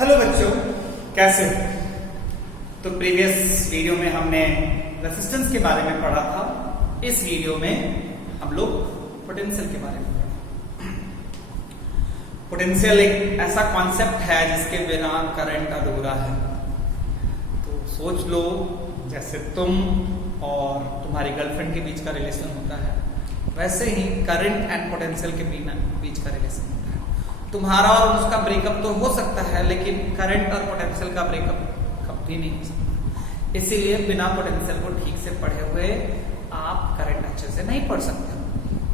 Hello बच्चों, कैसे हो? तो प्रीवियस वीडियो में हमने रेजिस्टेंस के बारे में पढ़ा था। इस वीडियो में हम लोग पोटेंशियल के बारे में पढ़ा। पोटेंशियल एक ऐसा कॉन्सेप्ट है जिसके बिना करंट अधूरा है। तो सोच लो, जैसे तुम और तुम्हारी गर्लफ्रेंड के बीच का रिलेशन होता है, वैसे ही करंट एंड पोटेंशियल के बीच का रिलेशन होता है। तुम्हारा और उसका ब्रेकअप तो हो सकता है, लेकिन करंट और पोटेंशियल का ब्रेकअप कभी नहीं हो सकता। इसीलिए बिना पोटेंशियल को ठीक से पढ़े हुए आप करंट अच्छे से नहीं पढ़ सकते।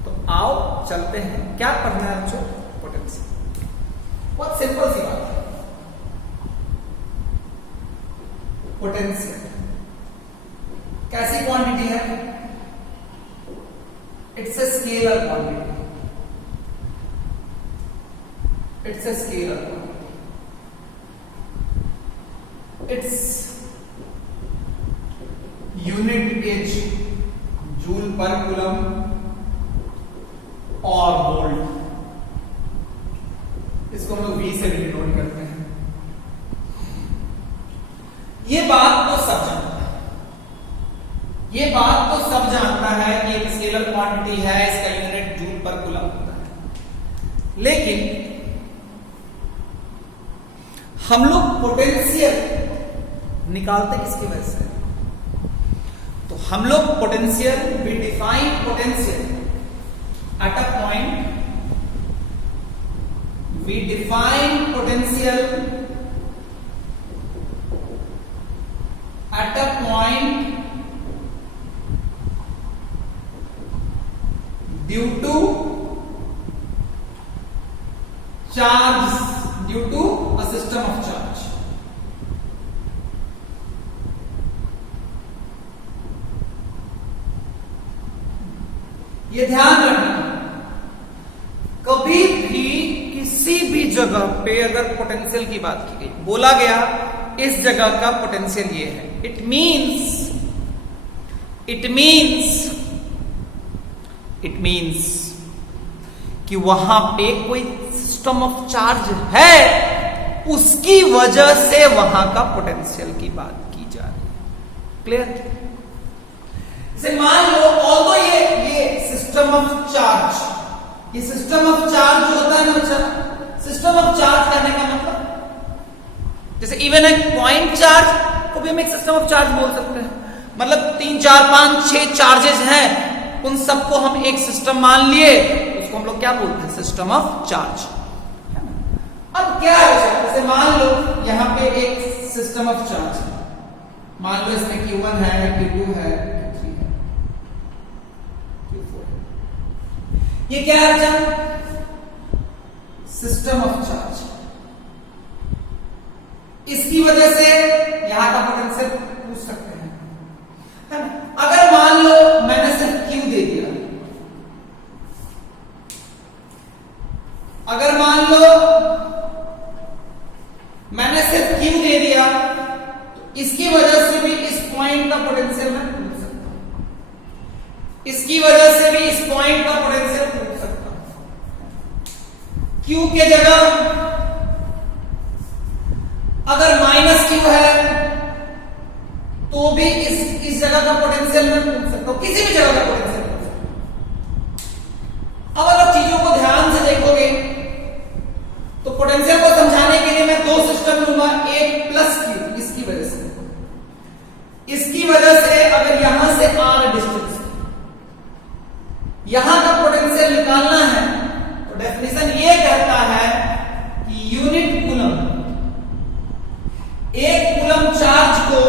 तो आओ चलते हैं, क्या पढ़ना है बच्चों? पोटेंशियल। बहुत सिंपल सी बात है। पोटेंशियल कैसी क्वांटिटी है? It's a scalar quantity. It's a scalar quantity. Its unit is joule per coulomb और वोल्ट। इसको हम लोग V से डिनोट करते हैं। ये बात तो सब जानता है, ये बात तो सब जानता है कि एक स्केलर क्वांटिटी है, इसका यूनिट जूल पर कूलम होता है। लेकिन हम लोग पोटेंशियल निकालते किसकी वजह से? तो हम लोग potential, we define potential at a point, we define potential at a point due to charge, due to a system of charge. ये ध्यान रखना, कभी भी किसी भी जगह पे अगर पोटेंशियल की बात की गई, बोला गया इस जगह का पोटेंशियल ये है, इट मीन्स कि वहां पे कोई सिस्टम ऑफ चार्ज है, उसकी वजह से वहां का पोटेंशियल की बात की जा रही है। क्लियर? जैसे मान लो, ऑल्दो ये सिस्टम ऑफ चार्ज, ये सिस्टम ऑफ चार्ज जो होता है ना बच्चा, सिस्टम ऑफ चार्ज करने का मतलब, जैसे इवन एक पॉइंट चार्ज को भी हम एक सिस्टम ऑफ चार्ज बोल सकते हैं। मतलब 3, 4, 5, 6 चार्जेस हैं, उन सबको हम एक सिस्टम मान लिए, उसको हम लोग क्या बोलते हैं? System of charge. अब क्या है? जैसे मान लो यहां पे एक सिस्टम ऑफ चार्ज है, मान लो इसमें Q1 है, Q2 है, Q3 है, Q4 है। ये क्या है बच्चा? System of charge. इसकी वजह से यहां का पोटेंशियल पूछ सकते हैं, है ना? अगर मान लो मैंने सिर्फ Q दे दिया, अगर मान लो मैंने सिर्फ Q दे दिया, तो इसकी वजह से भी इस पॉइंट का पोटेंशियल मैं पूछ सकता हूं, इसकी वजह से भी इस पॉइंट का पोटेंशियल पूछ सकता हूं। Q के जगह अगर -Q है तो भी इस जगह का पोटेंशियल मैं पूछ सकता हूं, किसी भी जगह का पोटेंशियल पूछ सकता हूं। अब अगर चीजों को ध्यान से देखोगे तो पोटेंशियल को समझाने के लिए मैं दो सिस्टम लूंगा, एक प्लस Q, इसकी वजह से अगर यहां से R डिस्टेंस, यहां का पोटेंशियल निकालना है, तो डेफिनेशन ये कहता है कि यूनिट कूलम, एक कूलम चार्ज को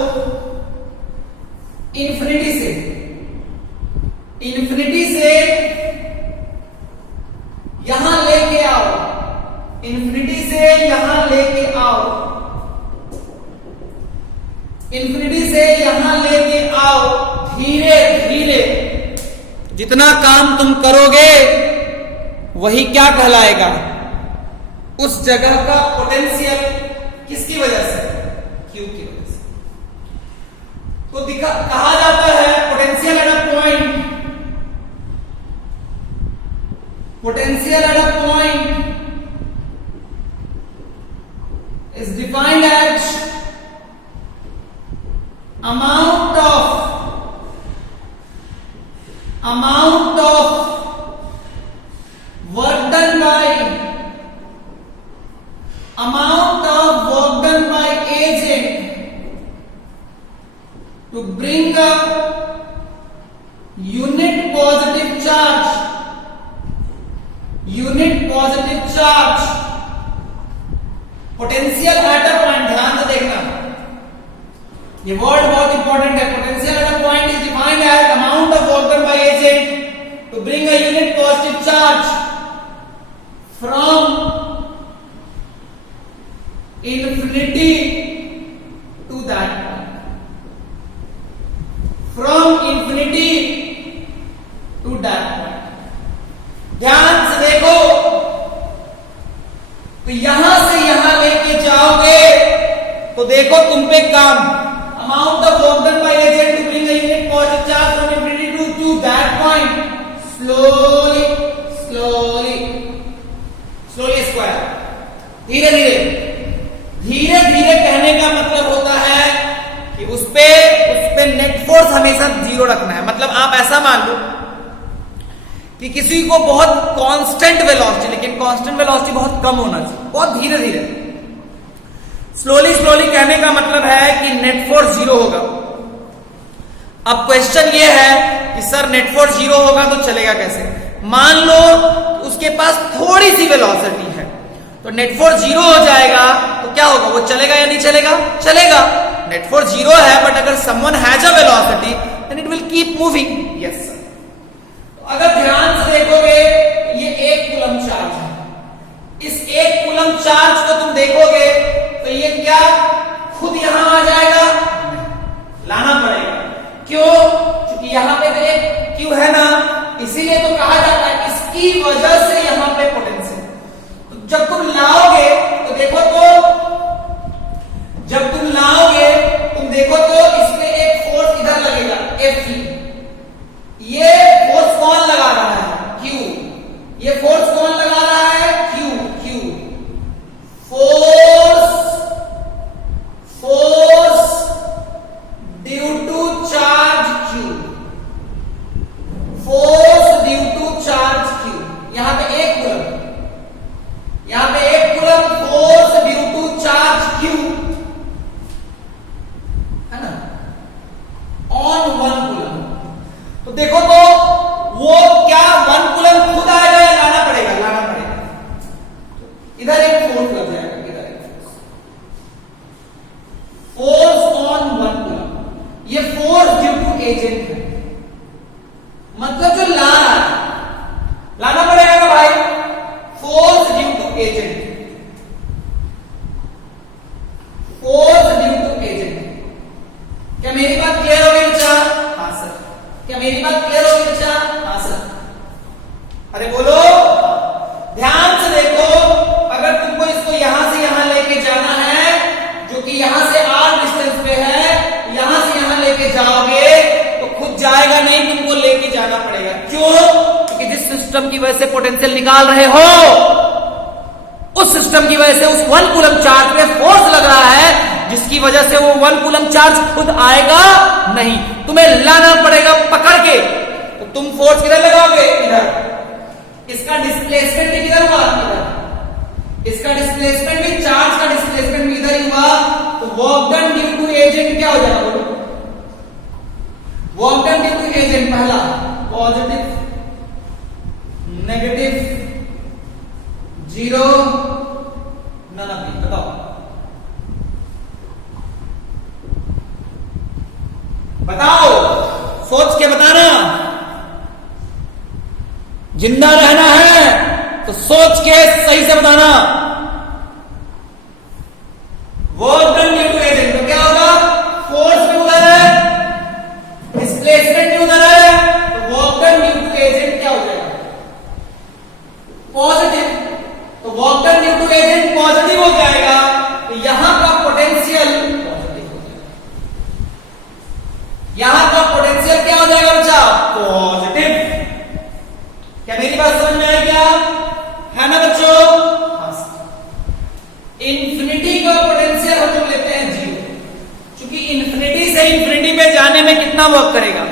इंफिनिटी से यहां लेके आओ, इंफिनिटी से यहां लेके आओ, इंफिनिटी से यहां लेके आओ, धीरे धीरे जितना काम तुम करोगे वही क्या कहलाएगा? उस जगह का पोटेंशियल किसकी वजह से? Q की वजह से। तो कहा जाता है potential at a point, potential at a point is defined unit positive charge potential at a point, ध्यान से देखना, ये वर्ड बहुत इंपॉर्टेंट है। Potential at a point is defined as amount of work done by agent to bring a unit positive charge from infinity to that point, from infinity to that point। ध्यान से देखो, तो यहां से यहां लेके जाओगे तो देखो तुम पे काम, amount of work done by agent to bring a unit positive charge from infinity to that point, slowly slowly slowly square, धीरे धीरे धीरे धीरे कहने का मतलब होता है कि उस पे नेट फोर्स हमेशा जीरो रखना है। मतलब आप ऐसा मान लो कि किसी को बहुत कांस्टेंट वेलोसिटी, लेकिन कांस्टेंट वेलोसिटी बहुत कम होना चाहिए, बहुत धीरे धीरे, स्लोली स्लोली कहने का मतलब है कि नेट फोर्स जीरो होगा। अब क्वेश्चन ये है कि सर नेट फोर्स जीरो होगा तो चलेगा कैसे? मान लो उसके पास थोड़ी सी वेलोसिटी है तो नेट फोर्स जीरो हो जाएगा, तो क्या होगा? वो चलेगा या नहीं चलेगा? चलेगा। नेट फोर्स जीरो है बट अगर someone has a velocity then it will keep moving. Yes sir. तो अगर ध्यान से देखोगे ये 1 कूलम चार्ज है, इस 1 कूलम चार्ज को तुम देखोगे तो ये क्या खुद यहां आ जाएगा? लाना पड़ेगा। क्यों? क्योंकि यहां पे तो एक क्यू है ना, इसीलिए तो कहा जाता है इसकी वजह से यहां पे पोटेंशियल। जब तुम लाओगे तो देखो, तो जब तुम लाओगे तुम देखो तो इसमें एक फोर्स इधर लगेगा F। ये फोर्स कौन लगा रहा है? Q। ये फोर्स कौन लगा रहा है? Q। Force due to charge Q, force due to charge Q। यहां पे 1 कूलम, यहां पे 1 coulomb force due to charge Q है ना, ऑन 1 कूलम। तो देखो तो वो क्या 1 कूलम खुद आएगा या लाना पड़ेगा? लाना पड़ेगा। इधर एक फोर्स लग जाएगा, इधर एक फोर्स ऑन 1 कूलम। ये फोर्स ड्यू टू एजेंट है, मतलब जो ला रहा है, लाना पड़ेगा ना भाई, force due to agent, force due to agent. क्या मेरी बात क्लियर हो गई बच्चा? हाँ सर। क्या मेरी बात क्लियर हो गई बच्चा? हाँ सर। अरे बोलो, ध्यान से देखो, अगर तुमको इसको यहां से यहां लेके जाना है, जो कि यहां से r डिस्टेंस पे है, यहां से यहां लेके जाओगे तो खुद जाएगा नहीं, तुमको लेके जाना पड़ेगा। क्यों? क्योंकि जिस सिस्टम की वजह से पोटेंशियल निकाल रहे हो उस सिस्टम की वजह से उस 1 कूलम चार्ज पे फोर्स लग रहा है, जिसकी वजह से वो 1 कूलम चार्ज खुद आएगा नहीं, तुम्हें लाना पड़ेगा पकड़ के। तो तुम फोर्स किधर लगाओगे? इधर। इसका डिस्प्लेसमेंट भी किधर हुआ? इधर। इसका डिस्प्लेसमेंट भी, चार्ज का डिस्प्लेसमेंट भी इधर ही हुआ, तो work done due to agent क्या हो जाएगा? बोलो, work done due to agent पहला positive, negative, zero, none of these. बताओ, बताओ, सोच के बताना। जिंदा रहना है तो सोच के सही से बताना। Work done due to agent तो क्या होगा? फोर्स भी उधर है, डिस्प्लेसमेंट भी उधर है, तो work done due to agent क्या हो जाएगा? पॉजिटिव। तो work done due to agent positive हो जाएगा, तो यहां का पोटेंशियल पॉजिटिव हो जाएगा। यहां का पोटेंशियल क्या हो जाएगा बच्चा? पॉजिटिव। क्या मेरी बात समझ में आई क्या? है ना बच्चों? इंफिनिटी का पोटेंशियल हम लोग लेते हैं 0, क्योंकि इंफिनिटी से इंफिनिटी पे जाने में कितना वर्क करेगा?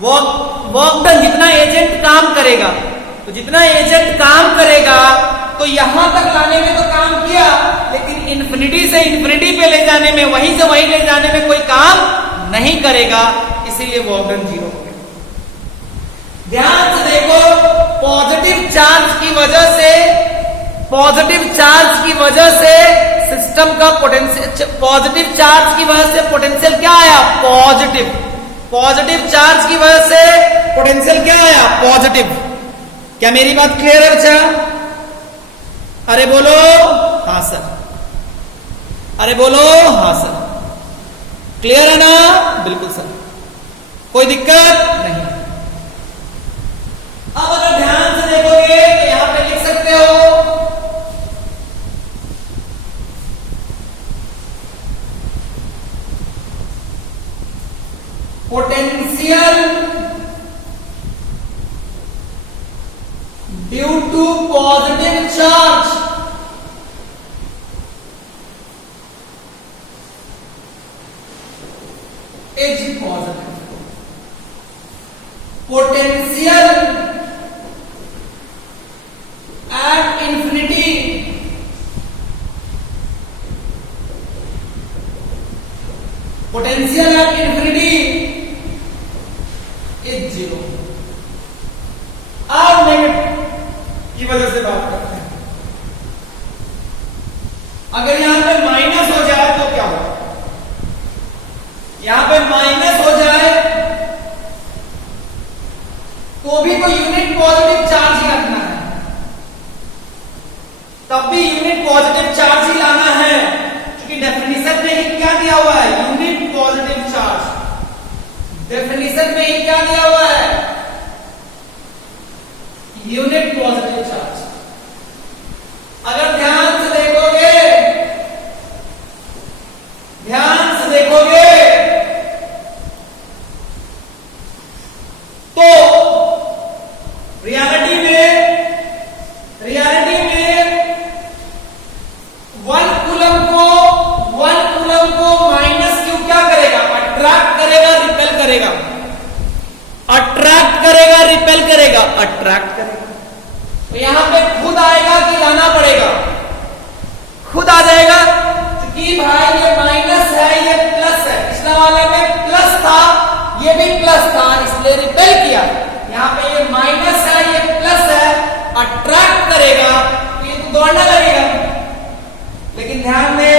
वर्क डन, जितना एजेंट काम करेगा, तो जितना एजेंट काम करेगा तो यहां तक लाने में तो काम किया, लेकिन इंफिनिटी से इंफिनिटी पे ले जाने में, वहीं से वहीं ले जाने में कोई काम नहीं करेगा, इसीलिए वर्क डन 0 हो गया। ध्यान से देखो, पॉजिटिव चार्ज की वजह से सिस्टम का पोटेंशियल, पॉजिटिव चार्ज की वजह से पोटेंशियल क्या आया? पॉजिटिव चार्ज की वजह से पोटेंशियल क्या आया? पॉजिटिव। क्या मेरी बात क्लियर है बच्चा? अरे बोलो हाँ सर, अरे बोलो हाँ सर, क्लियर है ना? बिल्कुल सर, कोई दिक्कत नहीं। अब अगर ध्यान से देखोगे तो यहां पे लिख सकते हो potential due to positive charge is positive. Potential at infinity is zero. अब नेगेटिव की वजह से बात करते हैं। अगर यहां पे माइनस हो जाए तो क्या होगा? यहां पे माइनस हो जाए तो भी तो यूनिट पॉजिटिव चार्ज ही रखना है, तब भी यूनिट पॉजिटिव चार्ज ही लाना है, क्योंकि डेफिनेशन में ही क्या दिया हुआ है? Unit positive charge. डेफिनेशन में ही क्या दिया हुआ है? Unit positive charge. अगर ध्यान से देखोगे तो रियलिटी में 1 कूलम को माइनस क्यू क्या करेगा? अट्रैक्ट करेगा, रिपेल करेगा। तो यहां पे खुद आएगा कि लाना पड़ेगा? खुद आ जाएगा, क्योंकि भाई ये माइनस है, ये प्लस है। पिछला वाले में प्लस था, ये भी प्लस था, इसलिए रिपेल किया। यहां पे ये माइनस है, ये प्लस है, अट्रैक्ट करेगा तो ये तो दौड़ने लगेगा। लेकिन ध्यान में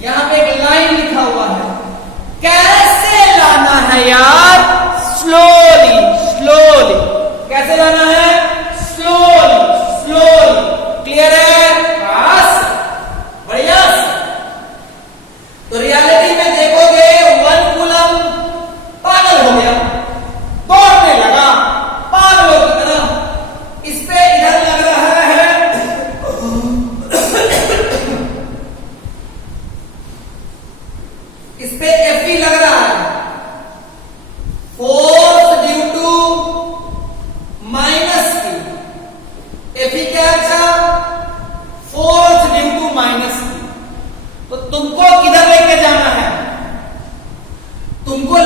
यहां पे एक लाइन लिखा हुआ है, कैसे लाना है यार? स्लोली। कैसे लाना है? स्लोली। क्लियर है? बस बढ़िया। तो रियलिटी में देखोगे 1 कूलम पागल हो गया, दौड़ने लगा पागलों की तरह। इस पे इधर लग रहा है इस पे Fe लग रहा है, force due to minus Q। Fe क्या अच्छा? Force due to minus Q। तो तुमको किधर लेके जाना है? तुमको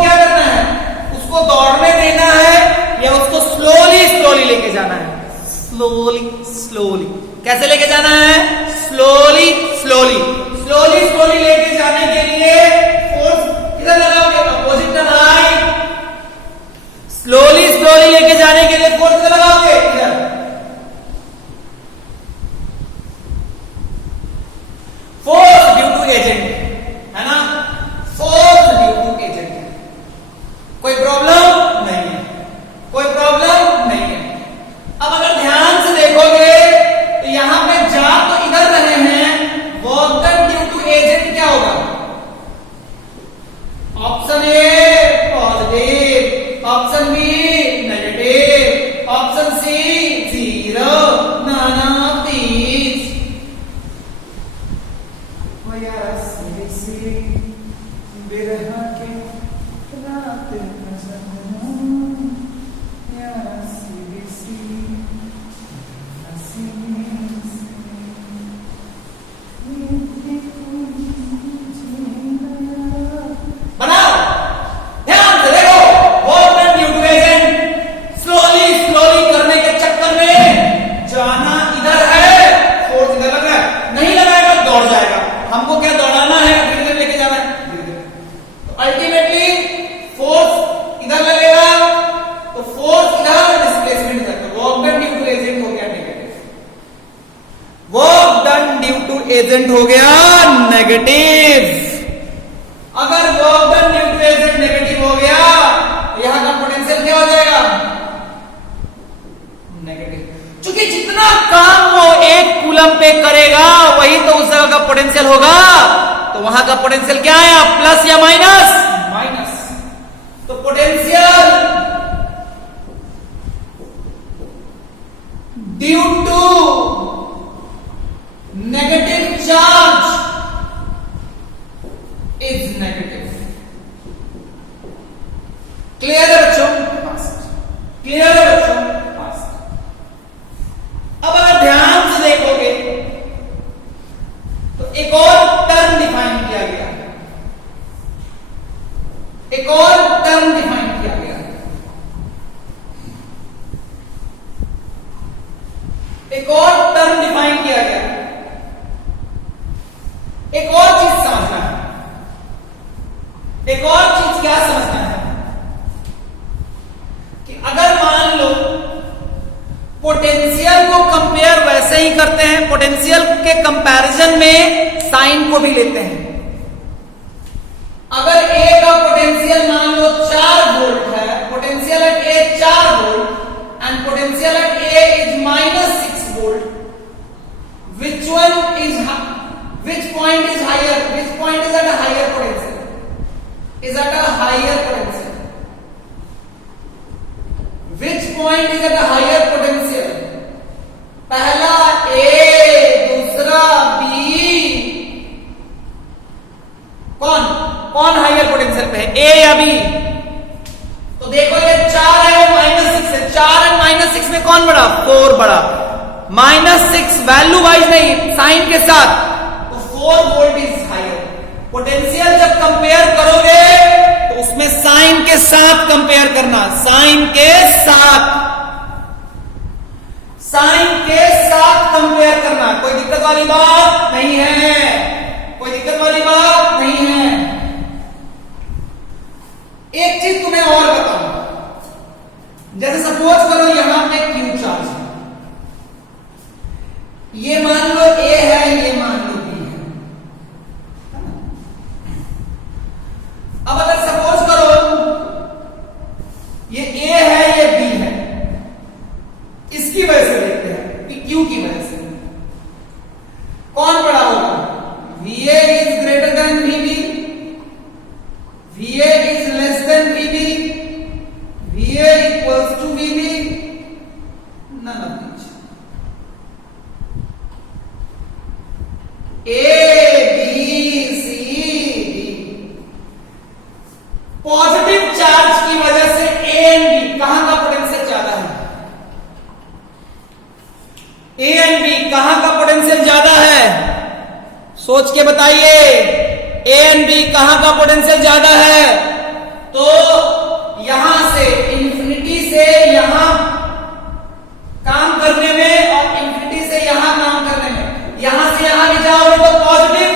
क्या करना है? उसको दौड़ने देना है या उसको स्लोली लेके जाना है? स्लोली। कैसे लेके जाना है? स्लोली लेके जाने के लिए फोर्स किधर लगाओगे? Opposite side. स्लोली लेके जाने के लिए फोर्स किधर लगाओगे? इधर। फोर्स ड्यू टू एजेंट है ना? Force due to agent. कोई प्रॉब्लम नहीं है। अब अगर ध्यान से देखोगे तो यहां पे जा तो इधर रहे हैं, work done due to agent क्या होगा? Option A positive, option B negative, option C agent हो गया नेगेटिव। अगर work done due to agent negative हो गया तो यहां का पोटेंशियल क्या हो जाएगा? नेगेटिव। क्योंकि जितना काम वो 1 कूलम पे करेगा वही तो उस जगह का पोटेंशियल होगा, तो वहां का पोटेंशियल क्या आया? प्लस या माइनस? माइनस। तो potential due to negative charge is negative. Clear है बच्चों? क्लियर है बच्चों? अब अगर ध्यान से देखोगे तो एक और टर्म डिफाइन किया गया, एक और टर्म डिफाइन किया गया, एक और टर्म डिफाइन किया गया। एक और चीज समझना है, एक और चीज क्या समझना है कि अगर मान लो पोटेंशियल को कंपेयर वैसे ही करते हैं, पोटेंशियल के कंपैरिजन में साइन को भी लेते हैं। अगर ए का पोटेंशियल मान लो 4 वोल्ट है, potential eight A 4 volt and potential at A is -6 volt, which point is higher? Which point is at a higher potential? Is at a higher potential. Which point is at a higher potential? पहला A, दूसरा B, कौन higher potential पे है, A या B? तो देखो ये 4 है, -6 है, 4 और -6 में कौन बड़ा? 4 बड़ा। -6 वैल्यू वाइज नहीं, साइन के साथ, तो 4 वोल्ट इज हाइयर। पोटेंशियल जब कंपेयर करोगे तो उसमें साइन के साथ कंपेयर करना, साइन के साथ, साइन के साथ कंपेयर करना। कोई दिक्कत वाली बात नहीं है, कोई दिक्कत वाली बात नहीं है। एक चीज तुम्हें और बताऊं, जैसे सपोज करो यहां पे क्यू चार्ज है, ये मान लो ए है, ये मान लो बी है। अब अगर सपोज करो ये ए है, ये बी है, इसकी वजह से देखते हैं कि क्यू की वजह से कौन बड़ा होगा? VA is greater than VB, VA is less than VB, VA equals to VB, none of these. A B C D positive charge की वजह से A एंड B कहां का पोटेंशियल ज्यादा है? A एंड B कहां का पोटेंशियल ज्यादा है? सोच के बताइए, A एंड B कहां का पोटेंशियल ज्यादा है? तो यहां से इंफिनिटी से यहां काम करने में और इंफिनिटी से यहां काम करने में, यहां से यहां भी जाओगे तो पॉजिटिव,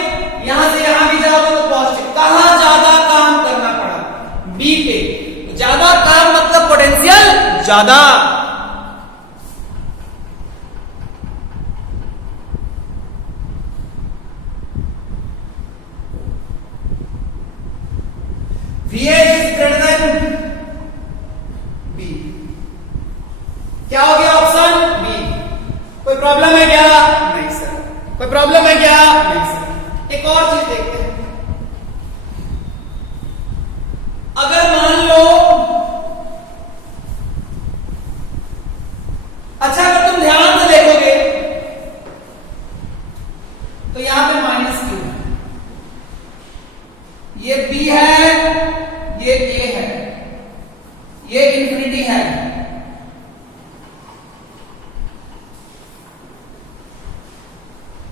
यहां से यहां भी जाओगे तो पॉजिटिव। कहां ज्यादा काम करना पड़ा? B पे। ज्यादा काम मतलब पोटेंशियल ज्यादा। VA is greater than B। क्या हो गया ऑप्शन B? कोई प्रॉब्लम है क्या? नहीं सर। कोई प्रॉब्लम है क्या? नहीं सर। एक और चीज देखते हैं, अगर मान लो, अच्छा अगर तुम ध्यान से देखोगे तो यहां पे -Q है, ये B है, ये A है, ये इंफिनिटी है।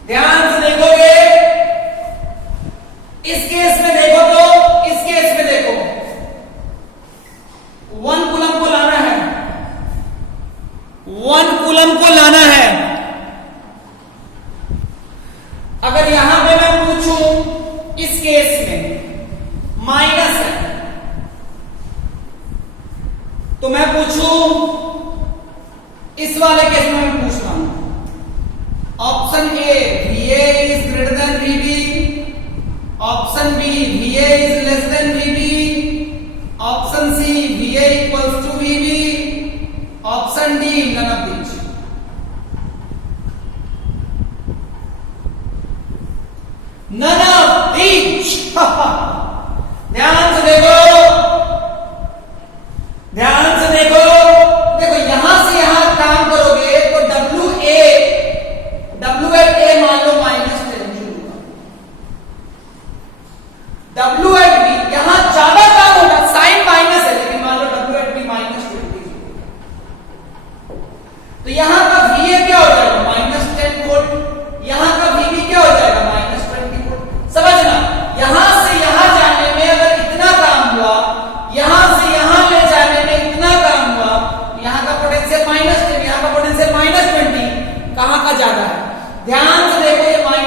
ध्यान से देखोगे, इस केस में देखो तो इस केस में देखो, 1 कूलम को लाना है, 1 कूलम को लाना है। अगर यहां पे मैं पूछूं इस केस में माइनस है, तो मैं पूछूं इस वाले केस में मैं पूछ रहा हूं option A VA is greater than VB. Option B, VA is less than VB. Option C, VA equals to VB. Option D, none of these. None of these. ध्यान से देखो, ध्यान से देखो, देखो यहां से यहां काम करोगे तो WA मान लो -10 होगा, WB यहां ज्यादा काम होगा, साइन माइनस है लेकिन मान लो WB -20 तो यहां का VA क्या हो जाएगा -10 वोल्ट, यहां का VB क्या हो जाएगा -20 वोल्ट। समझना, यहां से यहां जाने में अगर इतना काम हुआ, यहां से यहां ले जाने में इतना काम हुआ, यहां का पोटेंशियल -10, यहां का पोटेंशियल -20, कहां का ज्यादा है? ध्यान से देखो, ये -20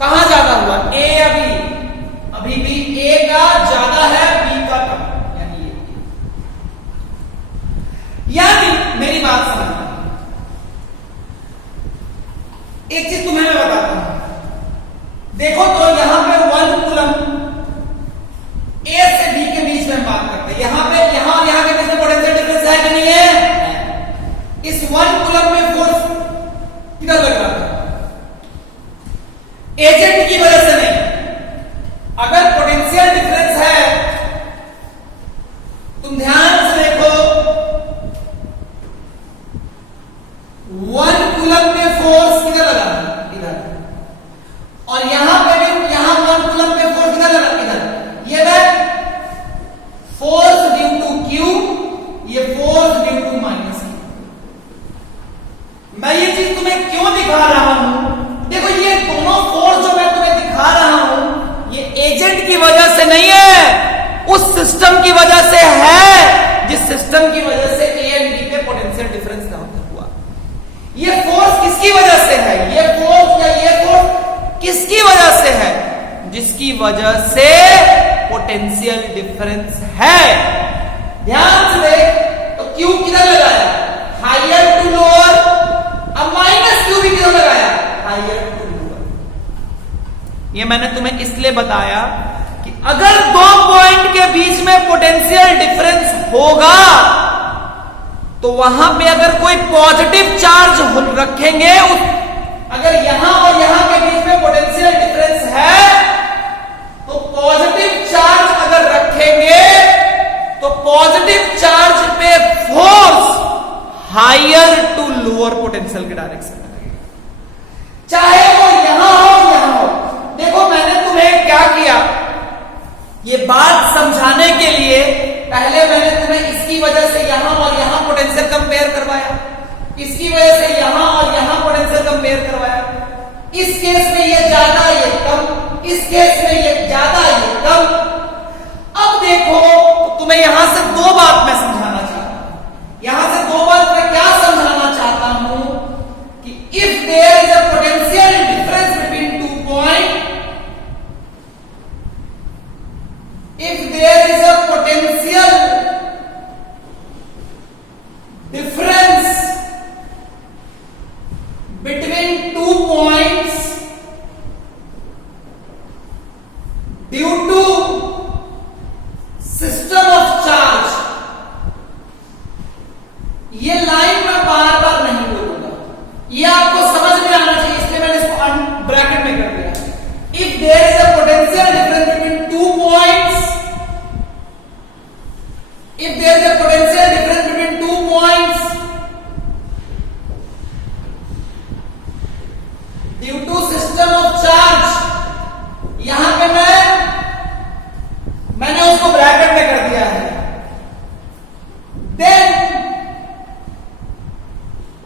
कहां ज्यादा हुआ? ए अभी भी ए का ज्यादा है, बी का कम, यानी मेरी बात समझना। एक चीज तुम्हें मैं बताता हूं, देखो तो यहां पे 1 कूलम ए से बी के बीच में बात करते हैं, यहां पे यहां और यहां के बीच में पोटेंशियल डिफरेंस है कि नहीं है? इस 1 कूलम में फोर्स किधर लग रहा है? एजेंट की वजह से नहीं। अगर पोटेंशियल डिफरेंस है, तुम ध्यान से देखो, 1 कूलम में फोर्स किधर लगा? इधर। और यहां पे भी, यहां 1 कूलम में फोर्स किधर लगा? इधर। ये फोर्स ड्यू टू क्यू, ये force due to minus Q. मैं ये चीज तुम्हें क्यों दिखा रहा हूं? देखो ये दोनों फोर्स जो मैं तुम्हें दिखा रहा हूं, ये एजेंट की वजह से नहीं है, उस सिस्टम की वजह से है जिस सिस्टम की वजह से ए एंड बी पे पोटेंशियल डिफरेंस ना हुआ। ये फोर्स किसकी वजह से है? ये फोर्स या ये फोर्स किसकी वजह से है? जिसकी वजह से पोटेंशियल डिफरेंस है। ध्यान से देख, तो क्यू किधर लगाया? Higher to lower. अब माइनस क्यू भी किधर लगाया? Higher to lower. ये मैंने तुम्हें इसलिए बताया कि अगर दो पॉइंट के बीच में पोटेंशियल डिफरेंस होगा तो वहां पे अगर कोई पॉजिटिव चार्ज रखेंगे, अगर यहां और यहां के बीच में पोटेंशियल डिफरेंस है तो पॉजिटिव चार्ज अगर रखेंगे तो पॉजिटिव चार्ज पे force higher to lower potential के डायरेक्शन में लगेगा, चाहे वो यहां हो यहां हो। देखो मैंने तुम्हें क्या किया, ये बात समझाने के लिए पहले मैंने तुम्हें इसकी वजह से यहां और यहां पोटेंशियल कंपेयर करवाया, इसकी वजह से यहां और यहां पोटेंशियल कंपेयर करवाया। इस केस में ये ज्यादा ये कम, इस केस में ये ज्यादा ये कम। अब देखो तो तुम्हें यहां से दो बात मैं समझाना चाहता हूं, यहां से दो बात मैं क्या समझाना चाहता हूं कि if there is a potential difference between 2 point, if there is a potential difference between 2 points due to system of charge, ये लाइन मैं बार बार नहीं बोलूंगा, ये आपको समझ में आना चाहिए, इसलिए मैंने इसको ब्रैकेट में कर दिया। if there is a potential difference between 2 points, if there is a potential difference between 2 points due to system of charge, यहां पे मैंने उसको ब्रैकेट में कर दिया है, then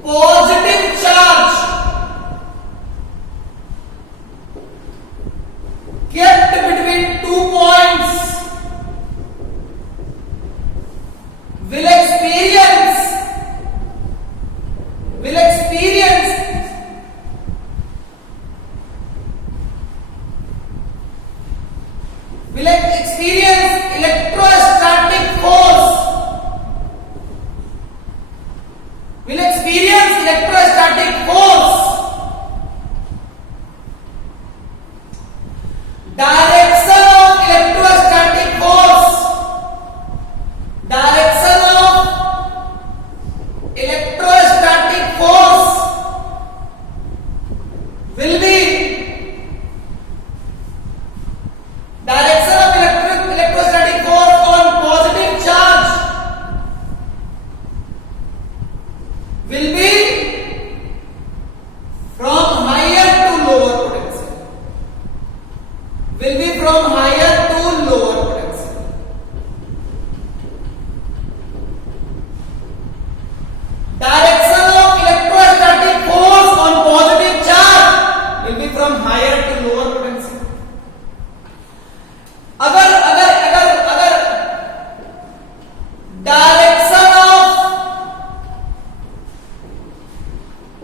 positive charge kept between 2 points will experience electrostatic force,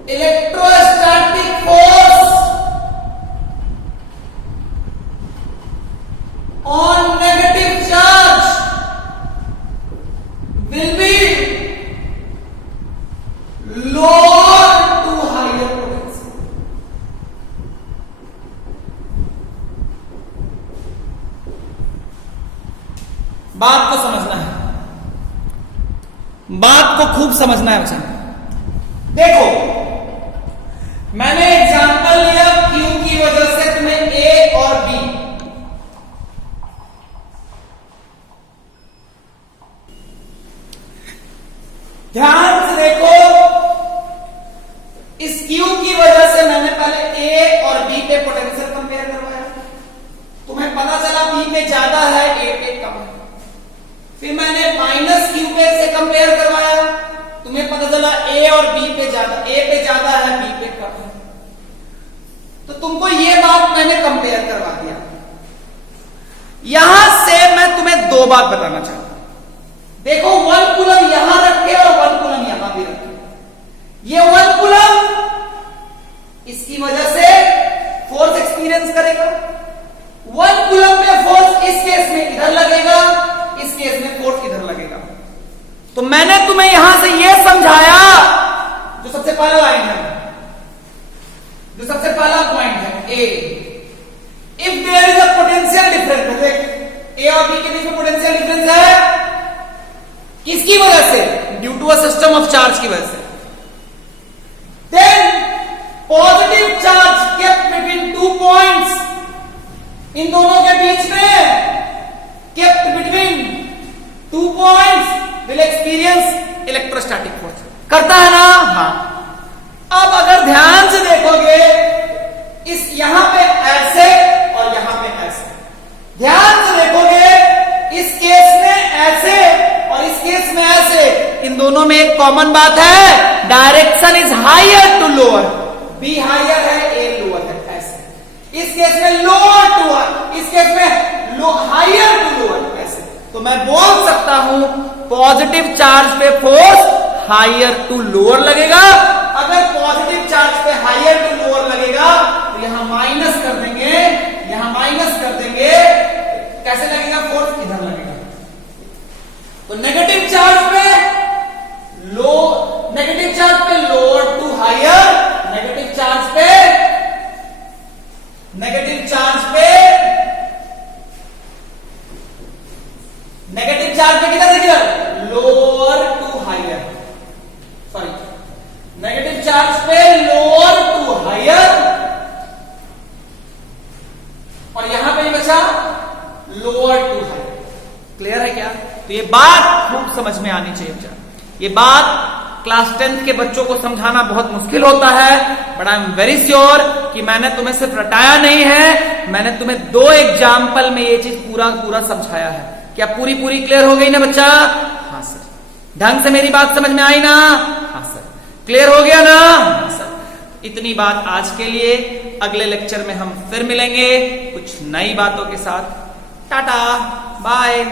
electrostatic force on negative charge will be lower to higher potential. बात को समझना है, बात को खूब समझना है बच्चा। देखो, मैंने एग्जांपल लिया Q की वजह से तुम्हें A और B, ध्यान से देखो, इस Q की वजह से मैंने पहले A और B पे पोटेंशियल कंपेयर करवाया, तुम्हें पता चला B पे ज्यादा है, A पे कम है। फिर मैंने माइनस Q पे से कंपेयर करवाया, तुम्हें पता चला A और B पे ज्यादा, A पे ज्यादा है, B पे कम है। तो तुमको ये बात मैंने कंपेयर करवा दिया। यहां से मैं तुम्हें दो बात बताना चाहता हूं। देखो, 1 कूलम यहां रखे और 1 कूलम यहां भी रखे। ये 1 कूलम इसकी वजह से फोर्स एक्सपीरियंस करेगा। 1 कूलम में फोर्स इस केस में इधर लगेगा, इस केस में फोर्स इधर लगेगा। तो मैंने तुम्हें यहां से यह समझाया, जो सबसे पहला लाइन है, जो सबसे पहला पॉइंट है A, if there is a potential difference, A और बी के बीच में पोटेंशियल डिफरेंस है, किसकी वजह से? Due to a system of charge की वजह से। Then positive charge kept between 2 points, इन दोनों के बीच में kept between 2 points will experience electrostatic force. करता है ना? हाँ। अब अगर ध्यान से देखोगे, इस यहां पे ऐसे और यहां पे ऐसे, ध्यान से देखोगे, इस केस में ऐसे और इस केस में ऐसे, इन दोनों में एक कॉमन बात है, direction is higher to lower, B higher है, ए लोअर है, ऐसे। इस केस में लोअर टू हायर, इस केस में हायर टू लोअर, ऐसे। तो मैं बोल सकता हूं पॉजिटिव चार्ज पे फोर्स हायर टू लोअर लगेगा। अगर पॉजिटिव चार्ज पे हायर टू लोअर लगेगा तो यहां माइनस कर देंगे, यहां माइनस कर देंगे, कैसे लगेगा? फोर्स इधर लगेगा। तो नेगेटिव चार्ज पे lower to higher, negative charge पे नेगेटिव चार्ज पे किधर से किधर? Lower to higher, sorry, negative charge पे लोअर टू हायर, और यहां पे ही बचा लोअर टू हायर। क्लियर है क्या? तो ये बात खूब समझ में आनी चाहिए बच्चा। ये बात क्लास 10 के बच्चों को समझाना बहुत मुश्किल होता है, but I am very sure कि मैंने तुम्हें सिर्फ रटाया नहीं है, मैंने तुम्हें 2 एग्जाम्पल में ये चीज पूरा समझाया है। क्या पूरी क्लियर हो गई ना बच्चा? हाँ सर। ढंग से मेरी बात समझ में आई ना? हाँ सर। क्लियर हो गया ना? हाँ सर। इतनी बात आज के लिए। अगले लेक्चर में हम फिर मिलेंगे कुछ नई बातों के साथ। टाटा, बाय।